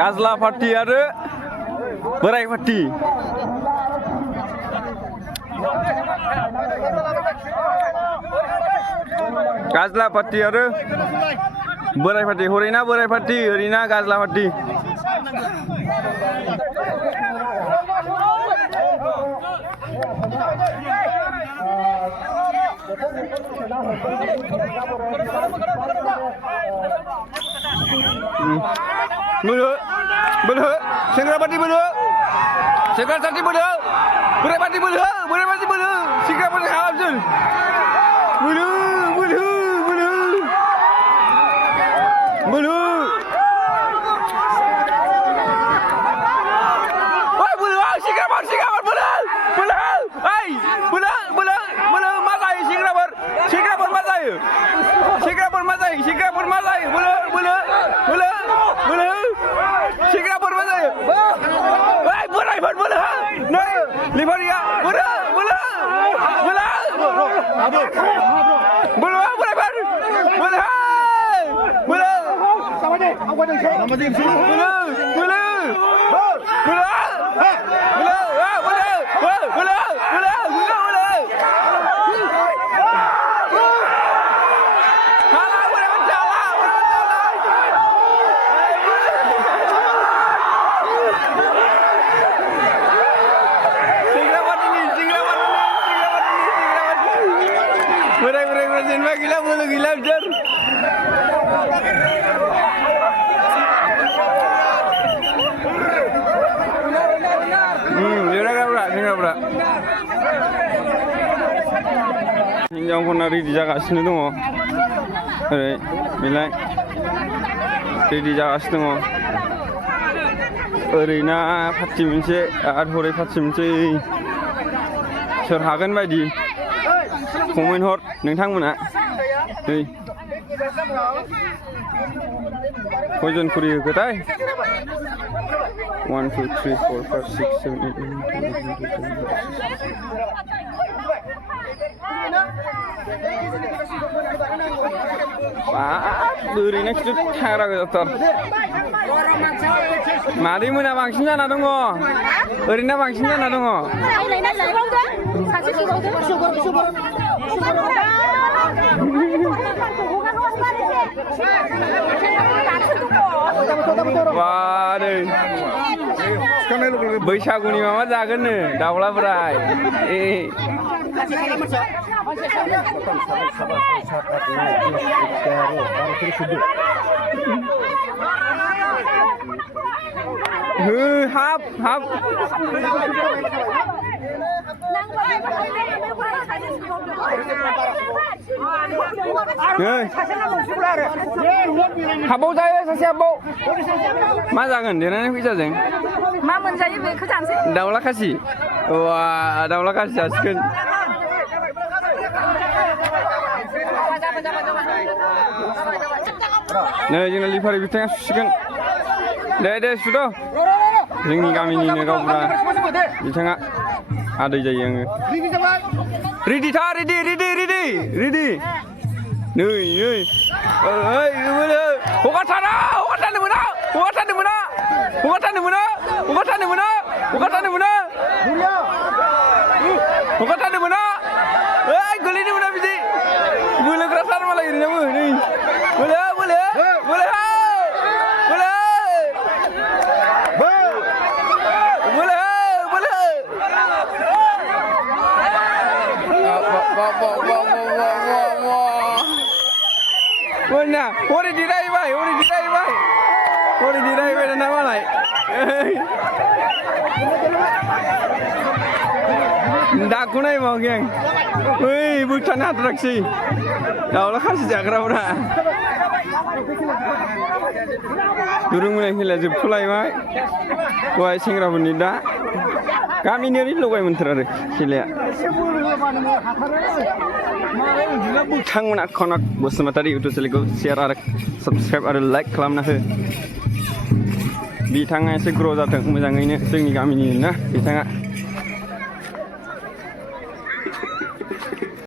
Gazla party आरो बोराय party Gazla party आरो बोराय party हरैना बोराय party ओरैना Gazla party Boleh, Sengra party boleh, Sengra party boleh, Borai party boleh, Borai party boleh, Sengra party halal betul, boleh, Wah boleh, Sengra party boleh, hey, boleh, mazai Sengra party mazai, boleh. Singapura mana ya? Hei, borai pun boleh. Nah, Liberia, boleh. Boleh, borai pun, boleh. Sama deh, aku ada sih. Nama dia sini. Boleh. Gila jar. Singapura. Hinjaवफोरना रेडि जागासिनो दङ। ओरै बेलाय ready जागासिनो दङ। ओरैना party मोनसे आरो हरै पार्टि मोनसे सोर हागोन बायदि कमेन्ट हर नोंथांमोना Hey. Kojun kuri ketai. 1 2 3 4 5 6 7 8 9 Beri next to Tara Gator. Mari muna bangsin jana dong. Erina bangsin jana dong. Waduh, बैसागुनि माबा जागोननो दाउलाफ्राय हाब हाबाव जायो सासे हाबाव मा जागोन देरनानै फैसाजों मा मोनजायो बेखौ जानोसै दाउला खासि वा दाउला खासि जासिगोन नै जोंना लिफारि बिथाङा सुसिगोन दे सुद' जोंनि गामिनिनो गावबुरा बिथाङा आदै जायो आङो रेडि था रेडि नै हगारथानो मोना ओइ गोलैनो मोना बिदि बोलोग्राथार मालाय ओरैनाबो नै बोलो Mana? Ori diraibai dan nama lain. Daku naik mau geng. Wih, bukan atraksi. Ya Allah kasih jagra ora. Durung mulai hila jepulai mai. Wah, singra bunida. Kami ni logai mentera deh, hila. Biथांमोना कनक Basumatary YouTube चेनेलखौ share आरो subscribe आरो like खालामना हो बिथाङा एसे grow' जाथों मोजाङैनो जोंनि गामिनि ना बिथाङा